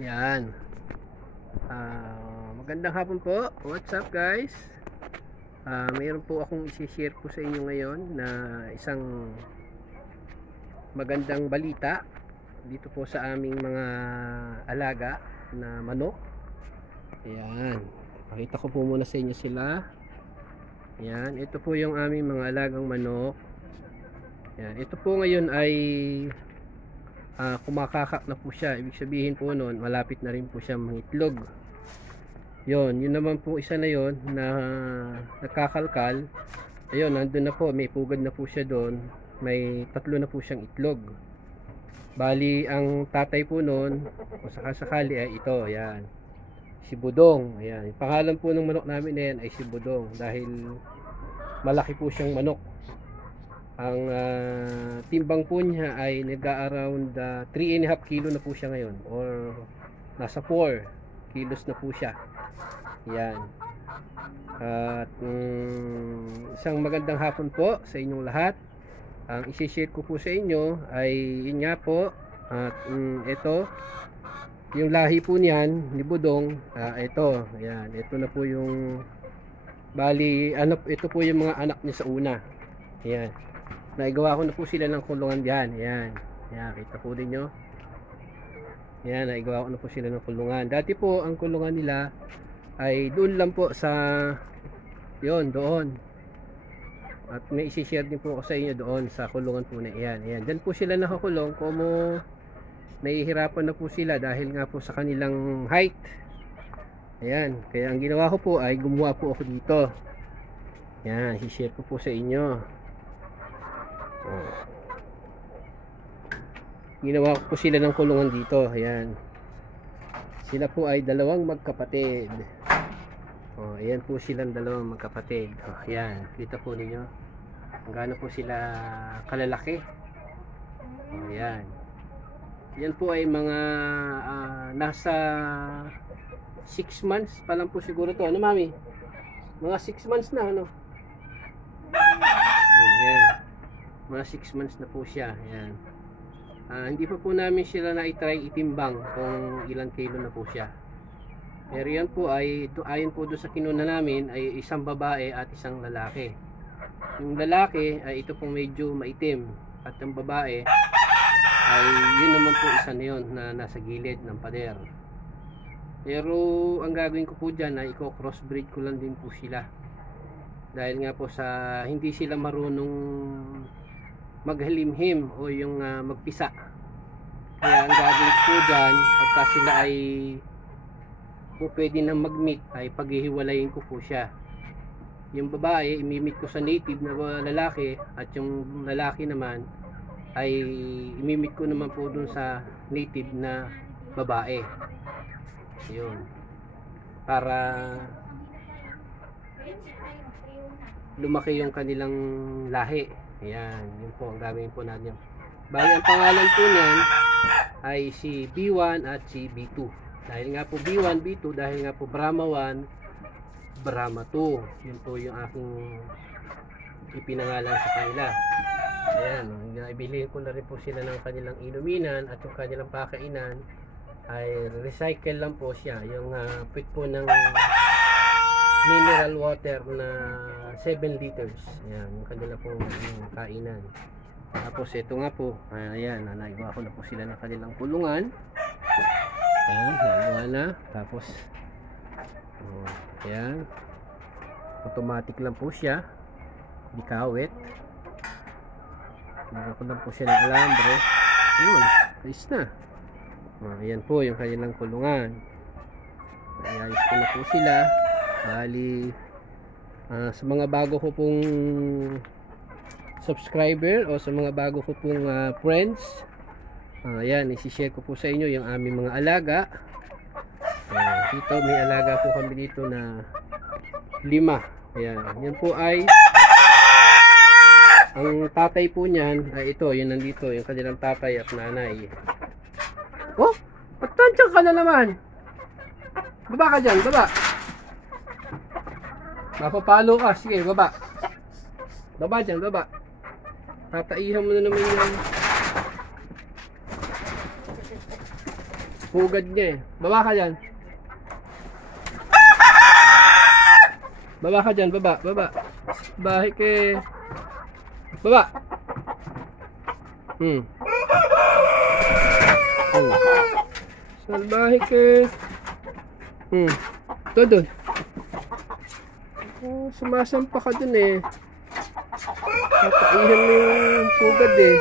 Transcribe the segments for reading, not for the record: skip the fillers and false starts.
Yan. Magandang hapon po. What's up guys? Mayroon po akong i-share po sa inyo ngayon na isang magandang balita dito po sa aming mga alaga na manok. Ayan. Pakita ko po muna sa inyo sila. Ayan. Ito po yung aming mga alagang manok. Ayan. Ito po ngayon ay kumakakak na po siya. Ibig sabihin po noon, malapit na rin po siya mangitlog. Yun naman po isa na yon na nagkakalkal. Ayun, nandun na po, may pugad na po siya doon. May 3 na po siyang itlog. Bali, ang tatay po noon, kung sakasakali ay ito, ayan. Si Budong, ayan. Yung pangalan po ng manok namin na yan ay si Budong dahil malaki po siyang manok. Ang timbang po niya ay nag-around 3.5 kilo na po siya ngayon, or nasa 4 kilos na po siya. Yan. At isang magandang hapon po sa inyong lahat. Ang isi-share ko po sa inyo ay yun nga po. At ito yung lahi po niyan ni Budong. Ito, ayan, ito na po yung bali, ito po yung mga anak niya sa una. Ayan. Naigawa ko na po sila ng kulungan diyan. Ayan. Ayan, kita po din nyo. Ayan, naigawa ko na po sila ng kulungan. Dati po, ang kulungan nila ay doon lang po sa doon. At may isi-share din po ako sa inyo doon sa kulungan po na iyan. Ayan, dyan po sila nakakulong. Como nahihirapan na po sila dahil nga po sa kanilang height. Ayan, kaya ang ginawa ko po ay gumawa po ako dito. Ayan, isi-share ko po sa inyo. Ginawa ko po sila ng kulungan dito. Ayan. Sila po ay dalawang magkapatid. Ayan po silang dalawang magkapatid. Ayan. Kita po ninyo. Gaano po sila kalalaki. Ayan. Yan po ay mga nasa 6 months pa lang po siguro to. Ano mami? Mga 6 months na ano? Ayan. Mga 6 months na po siya. Ayan. Hindi pa po namin sila na-try itimbang kung ilang kilo na po siya. Pero yan po ay ayon po doon sa kinuna namin ay isang babae at isang lalaki. Yung lalaki ay ito pong medyo maitim, at yung babae ay yun naman po isa na yun na nasa gilid ng pader. Pero ang gagawin ko po dyan ay i-crossbreed ko lang din po sila. Dahil nga po sa hindi sila marunong maghalimhim o yung magpisa. Kaya ang gagawin ko dyan, pagka sila ay kung pwede na mag-meet, ay paghihiwalayin ko po siya. Yung babae, imimit ko sa native na lalaki, at yung lalaki naman ay imimit ko naman po dun sa native na babae. Yun. Para lumaki yung kanilang lahi. Ayan, yun po ang gagawin po natin. Bali, ang pangalan po niyan ay si B1 at si B2. Dahil nga po B1, B2, dahil nga po Brahma 1, Brahma 2. Yun po yung aking ipinangalan sa kanila. Ayan, ibilihin ko na rin po sila ng kanilang inuminan, at yung kanilang pakainan ay recycle lang po siya. Yung pit po ng mineral water na 7 liters. Ayan, yung kanila pong kainan. Tapos ito nga po, ayan, naigawa ko na po sila ng kanilang kulungan. Ayan, naigawa na. Tapos ayan, automatic lang po siya, di kawit. Naigawa ko lang po siya ng alambre. Ayun, ayos na. Ayan po yung kanilang kulungan. Ayos ko na po sila. Bali, sa mga bago ko pong subscriber o sa mga bago ko pong friends, ayan, isi-share ko po sa inyo yung aming mga alaga. Dito may alaga po kami dito na 5. Ayan, yan po ay ang tatay po niyan ay ito, yun nandito, yung kanilang tatay at nanay. Oh, patansya ka na naman. Baba ka dyan, baba. Mapapalo ka, sige, baba. Baba dyan, baba. Tataihan mo na naman yan. Pugad niya eh. Baba ka dyan. Baba ka dyan, baba, baba. Bahay ke. Baba. Salbahe ke. Doon. Oh, sumasampa ka dun eh. Papaihan mo yung pugad eh.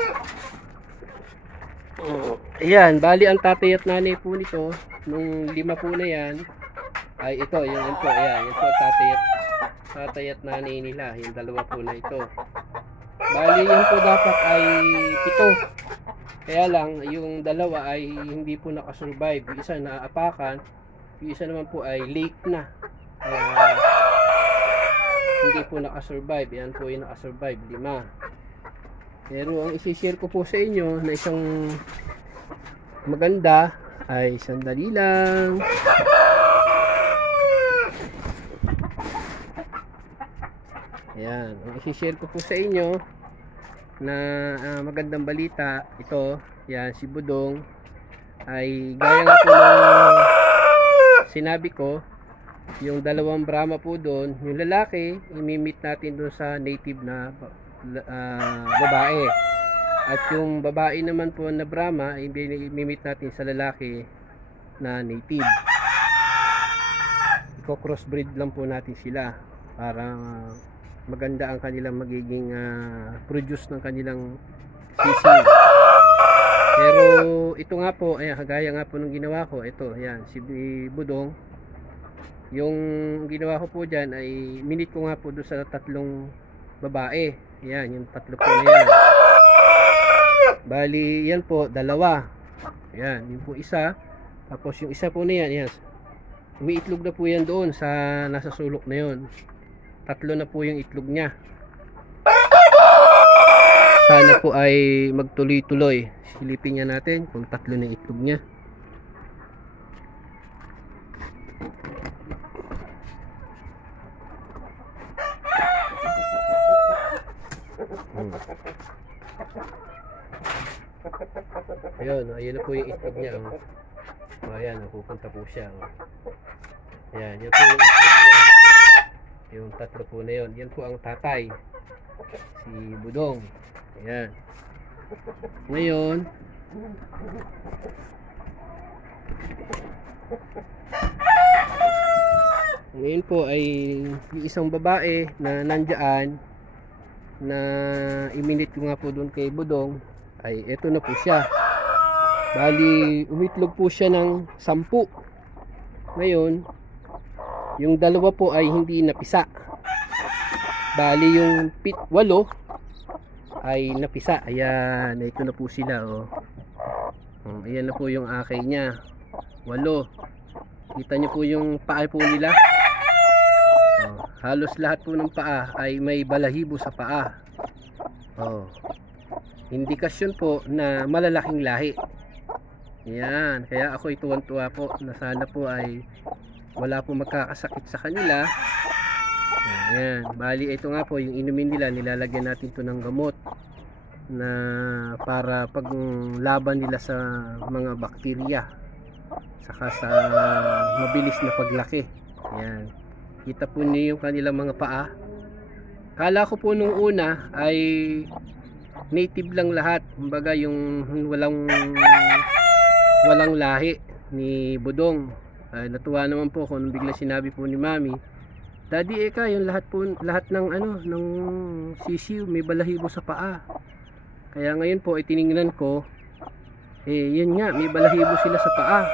Ayan, bali ang tatay at nanay po nito, nung 5 po na yan, ay ito, yun po, ayan, yun po tatay at nanay nila, yung 2 po na ito. Bali yun po dapat ay 7. Kaya lang, yung 2 ay hindi po nakasurvive. Yung isa naaapakan, yung isa naman po ay late na. Kaya, hindi po nakasurvive. Yan po yung nakasurvive, 5. Pero ang isi-share ko po sa inyo na isang maganda ay sandali lang. Ayan, ang isi-share ko po sa inyo na magandang balita, ito, yan, si Budong ay gaya nga po ng sinabi ko, yung 2 Brahma po doon, yung lalaki imimit natin doon sa native na babae, at yung babae naman po na Brahma imimit natin sa lalaki na native. Iko-crossbreed lang po natin sila para maganda ang kanilang magiging produce ng kanilang sisiw. Pero ito nga po, ayan, kagaya nga po nung ginawa ko, ito, ayan, si Budong, yung ginawa ko po dyan ay minute ko nga po doon sa 3 babae. Ayan, yung 3 po na yan. Bali, yan po, 2. Ayan, yun po isa. Tapos yung isa po na yan, ayan, umiitlog na po yan doon sa nasa sulok na yun. 3 na po yung itlog niya. Sana po ay magtuloy-tuloy. Silipin niya natin kung 3 na itlog niya. Ayun na po yung itlog niya. Ayan, pupunta po siya. Ayan, yan po yung itlog niya. Yung 3 po na yun. Yan po ang tatay, si Budong. Ayan. Ngayon po ay yung isang babae na nandyan na iminit ko nga po doon kay Budong, ay eto na po siya. Bali umitlog po siya ng 10. Ngayon yung 2 po ay hindi napisa. Bali yung 8 ay napisa. Ayan, ito na po sila, oh. Ayan na po yung akay niya, 8. Kita niyo po yung paa po nila. Halos lahat po ng paa ay may balahibo sa paa. Indikasyon po na malalaking lahi. Ayan, kaya ako tuwan-tuwa po na sana po ay wala po magkakasakit sa kanila. Ayan, bali ito nga po yung inumin nila, nilalagyan natin to ng gamot na para paglaban nila sa mga bakterya saka sa mabilis na paglaki. Ayan, kita po niyo yung kanilang mga paa. Kala ko po nung una ay native lang lahat, kumbaga yung walang lahi ni Budong. Natuwa naman po ako nung bigla sinabi po ni Mami, Daddy Eka, yung lahat ng ng sisiw may balahibo sa paa. Kaya ngayon po itiningnan ko, yun nga, may balahibo sila sa paa.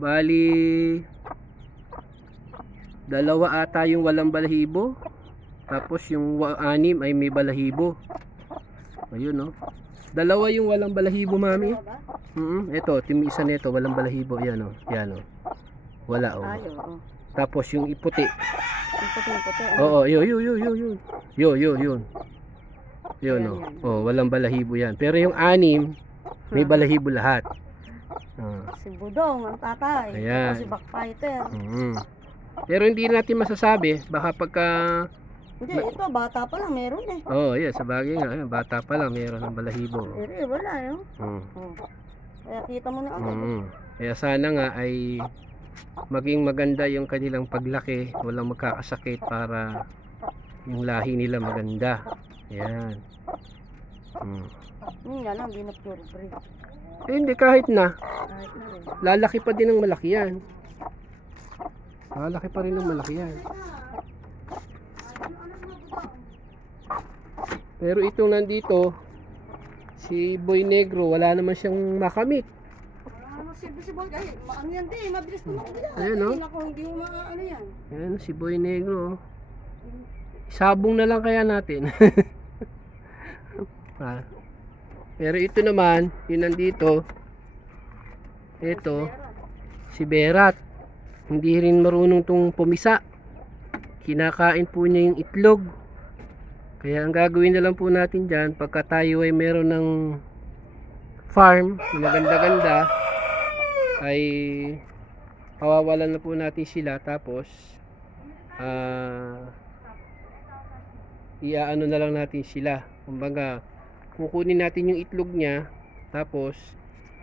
Bali 2 ata yung walang balahibo, tapos yung 6 ay may balahibo. Ayun, no, 2 yung walang balahibo, Mami. Ito, isa nito walang balahibo. Yan, yan, wala, Tapos yung iputi. Oo, yun. Walang balahibo yan. Pero yung 6, may balahibo lahat. Si Budong, ang tatay. Ayan. Si backfighter. Pero hindi natin masasabi, baka pagka... Hindi, ito, bata pa lang, meron eh. Yeah, sabagay nga, bata pa lang, meron ng balahibo. Pero wala, no? Kaya kita mo na agad. Kaya sana nga ay maging maganda yung kanilang paglaki, walang magkakasakit para yung lahi nila maganda. Ayan. Yun nga lang, di na purebred. Eh, hindi, kahit na Kahit na rin. lalaki pa din ng malaki yan. Lalaki pa rin ng malaki yan. Pero itong nandito, si Boy Negro, wala naman siyang makamit. Si Boy, ano yan din, mabilis tumakbo yan. Ayan, no? Hindi mo ano yan. Ayan, si Boy Negro. Sabong na lang kaya natin. Pero ito naman, yun nandito. Ito, si Berat. Hindi rin marunong tong pumisa. Kinakain po niya yung itlog. Kaya ang gagawin na lang po natin dyan, pagka tayo ay meron ng farm na maganda-ganda, ay pawawalan na po natin sila. Tapos iaano na lang natin sila. Kumbaga, kukunin natin yung itlog niya, tapos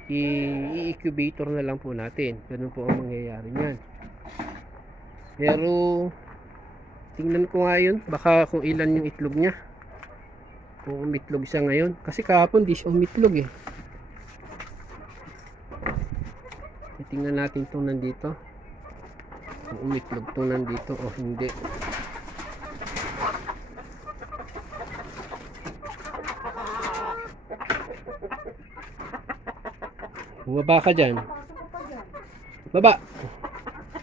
i-incubator na lang po natin. Ganun po ang mangyayari niyan. Pero tingnan ko nga yun, baka kung ilan yung itlog niya, kung umitlog siya ngayon. Kasi kahapon di siya umitlog eh. Tingnan natin itong nandito, kung umitlog itong nandito o hindi. Bumaba ka dyan. Baba.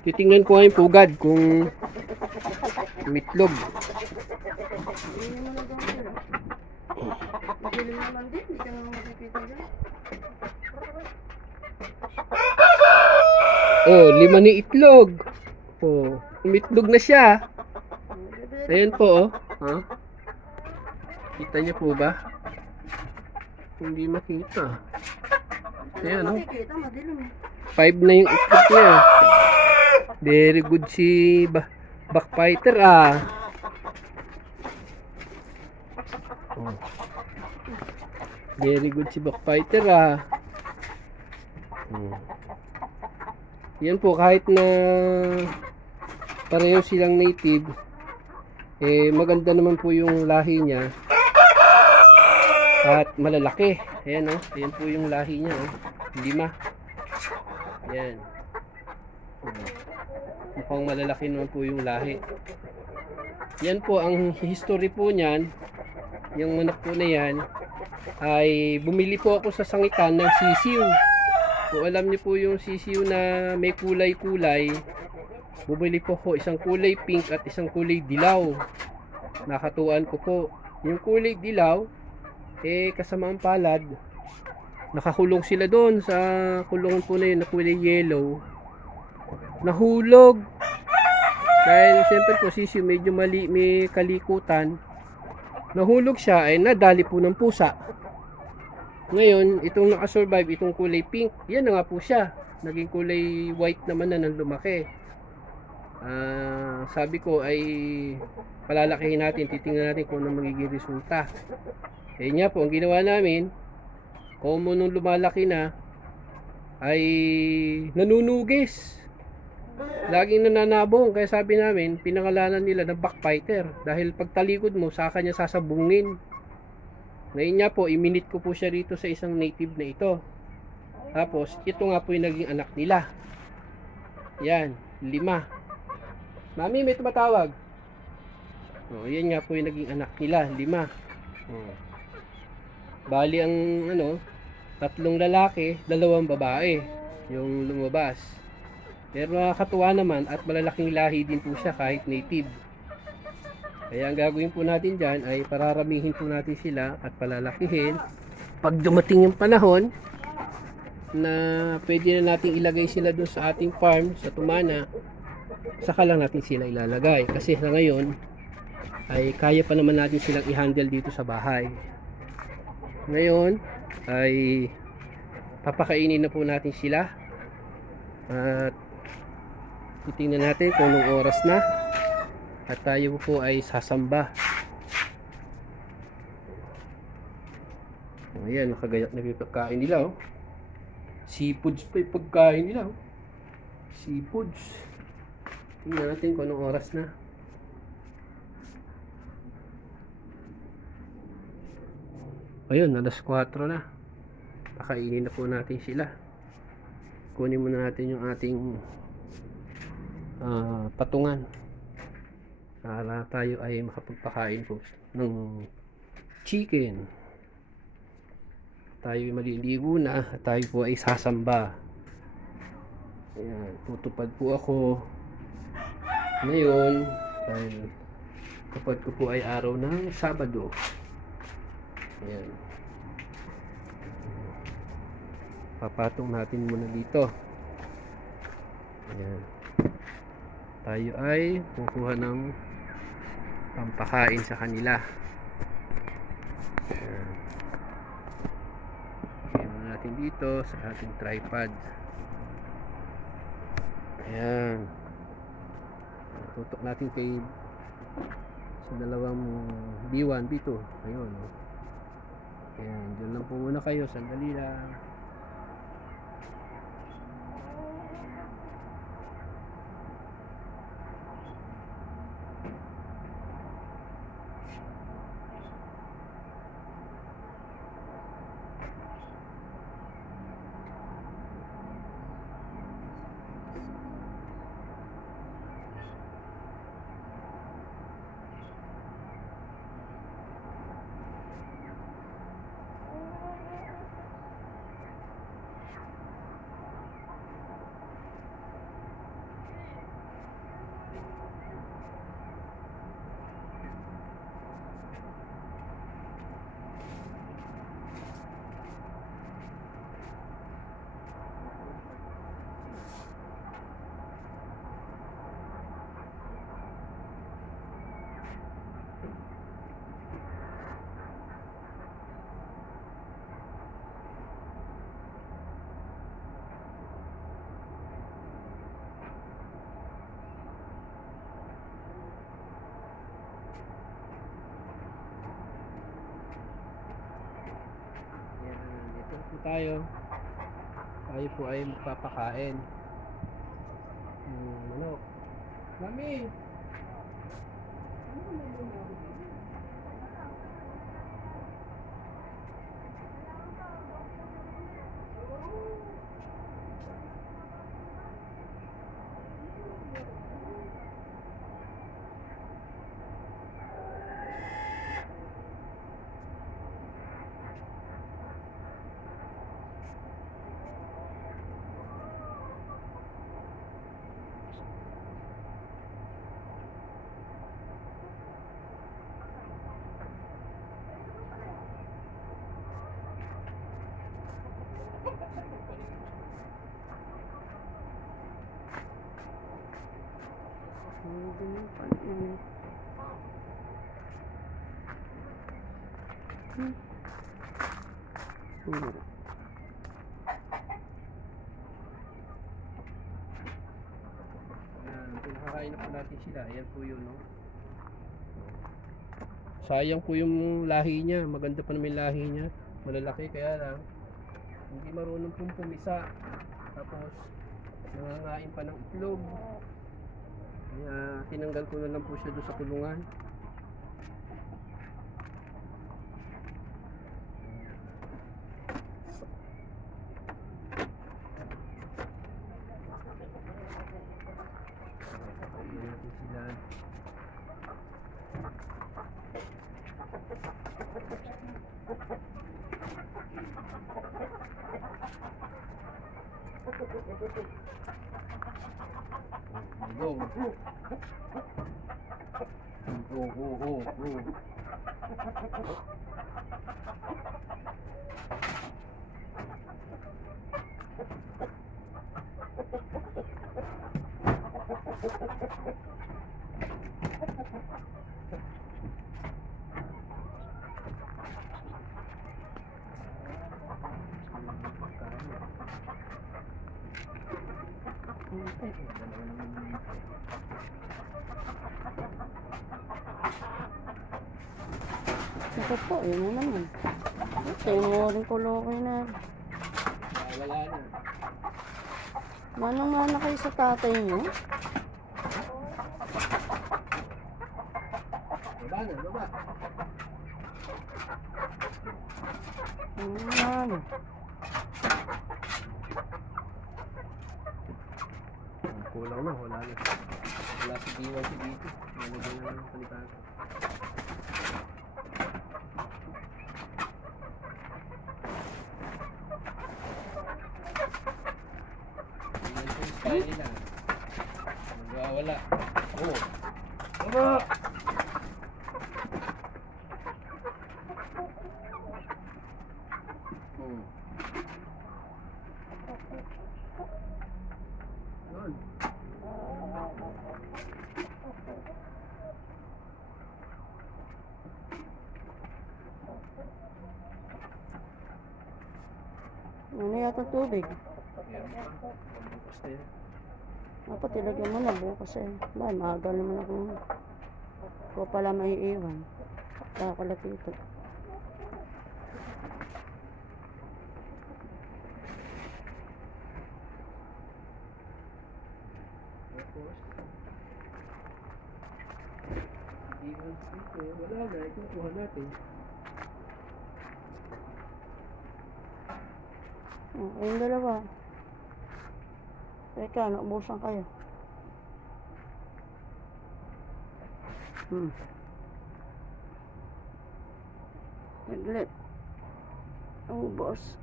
Titingnan ko nga yung pugad kung umitlog. Madilim naman din, hindi ka naman makikita dyan. Oh, 5 ni itlog. Oh, umitlog na siya. Ayan po, oh. Huh? Kita niyo po ba? Hindi makita. Ayan, oh. Makikita, madilim. 5 na yung itlog niya. Very good si backfighter, ah. Oh. Very good si backfighter, ah. Yan po, kahit na pareho silang native, eh maganda naman po yung lahi niya at malalaki. Ayan, oh. Ayan po yung lahi niya, oh. 5. Ayan. Mukhang malalaki naman po yung lahi. Yan po ang history po niyan. Yung manok po na yan ay bumili po ako sa sangitan ng sisiw. Kung alam niyo po yung sisiw na may kulay-kulay, bumili po ko isang kulay pink at isang kulay dilaw. Nakatuan ko po. Yung kulay dilaw, eh kasama ang palad, nakakulong sila doon sa kulungan po na yun na kulay yellow. Nahulog. Dahil siyempre po sisiw medyo may kalikutan. Nahulog siya ay nadali po ng pusa. Ngayon, itong nakasurvive, itong kulay pink, yan na nga po siya. Naging kulay white naman na nang lumaki. Sabi ko ay palalakihin natin, titingnan natin kung ano magiging resulta. Kaya nga po, ang ginawa namin, kung nung lumalaki na, ay nanunugis. Laging nananabong. Kaya sabi namin, pinangalanan nila na backfighter. Dahil pag talikod mo, sa kanya sasabungin. Ngayon nga po, iminit ko po siya rito sa isang native na ito. Tapos, ito nga po yung naging anak nila. Yan, 5. Mami, may tumatawag. Oh, yan nga po yung naging anak nila, 5. Oh. Bali ang 3 lalaki, 2 babae yung lumabas. Pero nakakatuwa naman at malalaking lahi din po siya kahit native. Kaya ang gagawin po natin dyan ay pararamihin po natin sila at palalakihin. Pag dumating yung panahon na pwede na natin ilagay sila dun sa ating farm, sa Tumana, saka lang natin sila ilalagay. Kasi sa ngayon ay kaya pa naman natin silang i-handle dito sa bahay. Ngayon ay papakainin na po natin sila at titingnan natin kung anong oras na at tayo po ay sasamba. Ayan, nakagayak na pagkain nila, oh. Seafoods pa yung pagkain nila. Oh. Seafoods. Tingnan natin kung anong oras na. Ayun, alas 4 na. Pakainin na po natin sila. Kunin muna natin yung ating patungan. Para tayo ay makapagpakain po ng chicken. Tayo ay maliligo na at tayo po ay sasamba. Ayan, tutupad po ako ngayon dahil tupad ko po ay araw ng Sabado. Ayan, papatong natin muna dito. Ayan, tayo ay kukuha ng pampakain sa kanila. Ayan, natin dito sa ating tripod. Ayan, tutok natin kay sa dalawang B1, B2. Ayun, oh. Ayan, dyan lang po muna kayo, sandali lang. Tayo po ay magpapakain manok. Mami, pinakakain na po natin sila. Ayan po yun, no? Sayang po yung lahi niya. Maganda pa naman yung lahi niya. Malalaki, kaya lang hindi marunong pong pumisa. Tapos nangangain pa ng itlog. Kaya tinanggal ko na lang po siya doon sa kulungan. Go. Go. Ito po, yun na naman. Ito yung mo rin kulokoy na. Wala na. Manang-mana kayo sa tatay niyo. Baba na, baba. Ayan. Kulang na, wala na. Wala si Diwan si dito. Nalagyan na lang ng palibago. Tingnan ko yung style nila. Magwawala. Oh. Baba! Hmm. Yun. Ano yata tubig? Meron pa. Pagbukas na yan. Dapat ilagyan mo na bukas eh. Ba, maaga naman ako. Ko pala maiiwan. Kakalat ito. Tapos, Diwan dito. Wala na. Ikukuha natin. Ayun dalawa. Teka, naubusan kayo. Saglit. Ubos.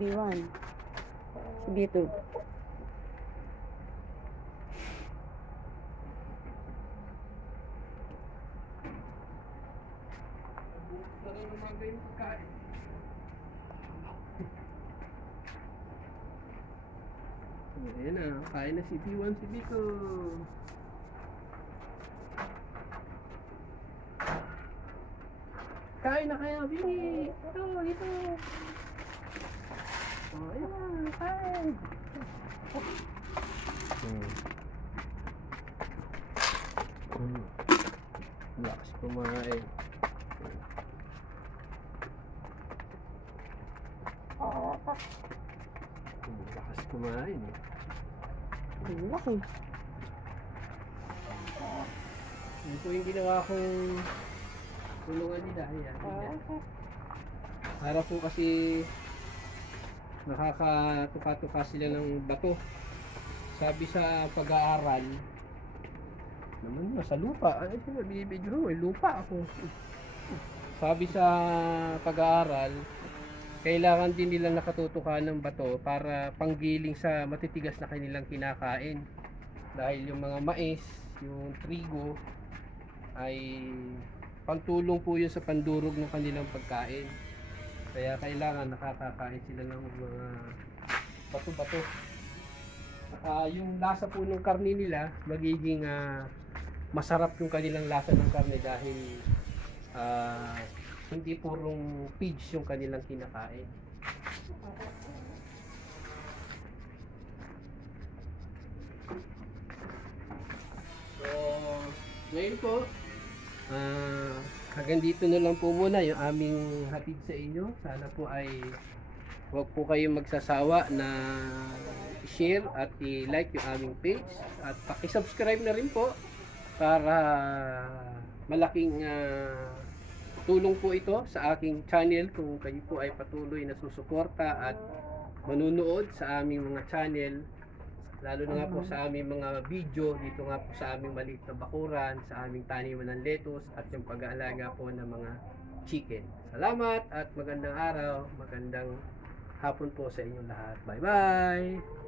B1. Si B2. Ayan na, kain na si B1 si B2. Kain na kayo, Bini! Ito, ito! Oh, ayan, kain! Lakas kumain. Lakas kumain eh. Ang laki. Yun po yung ginawa kong tulungan nila. Ayan. Para po kasi nakakatuka-tuka sila ng bato. Sabi sa pag-aaral naman na sa lupa. Ay, binibidyo mo, lupa ako. Sabi sa pag-aaral, kailangan din nila nakatutukan ng bato para panggiling sa matitigas na kanilang kinakain. Dahil yung mga mais, yung trigo, ay pantulong po yun sa pandurog ng kanilang pagkain. Kaya kailangan nakakakain sila ng mga bato-bato. Yung lasa po ng karne nila, magiging masarap yung kanilang lasa ng karne dahil hindi purong pigs yung kanilang kinakain. So, ngayon po, hanggang dito na lang po muna yung aming hatid sa inyo. Sana po ay huwag po kayong magsasawa na i-share at i-like yung aming page at paki-subscribe na rin po para malaking tulong po ito sa aking channel kung kayo po ay patuloy na susuporta at manunood sa aming mga channel, lalo na nga po sa aming mga video dito nga po sa aming maliit na bakuran, sa aming taniman ng lettuce at yung pag-aalaga po ng mga chicken. Salamat at magandang araw, magandang hapon po sa inyong lahat. Bye bye!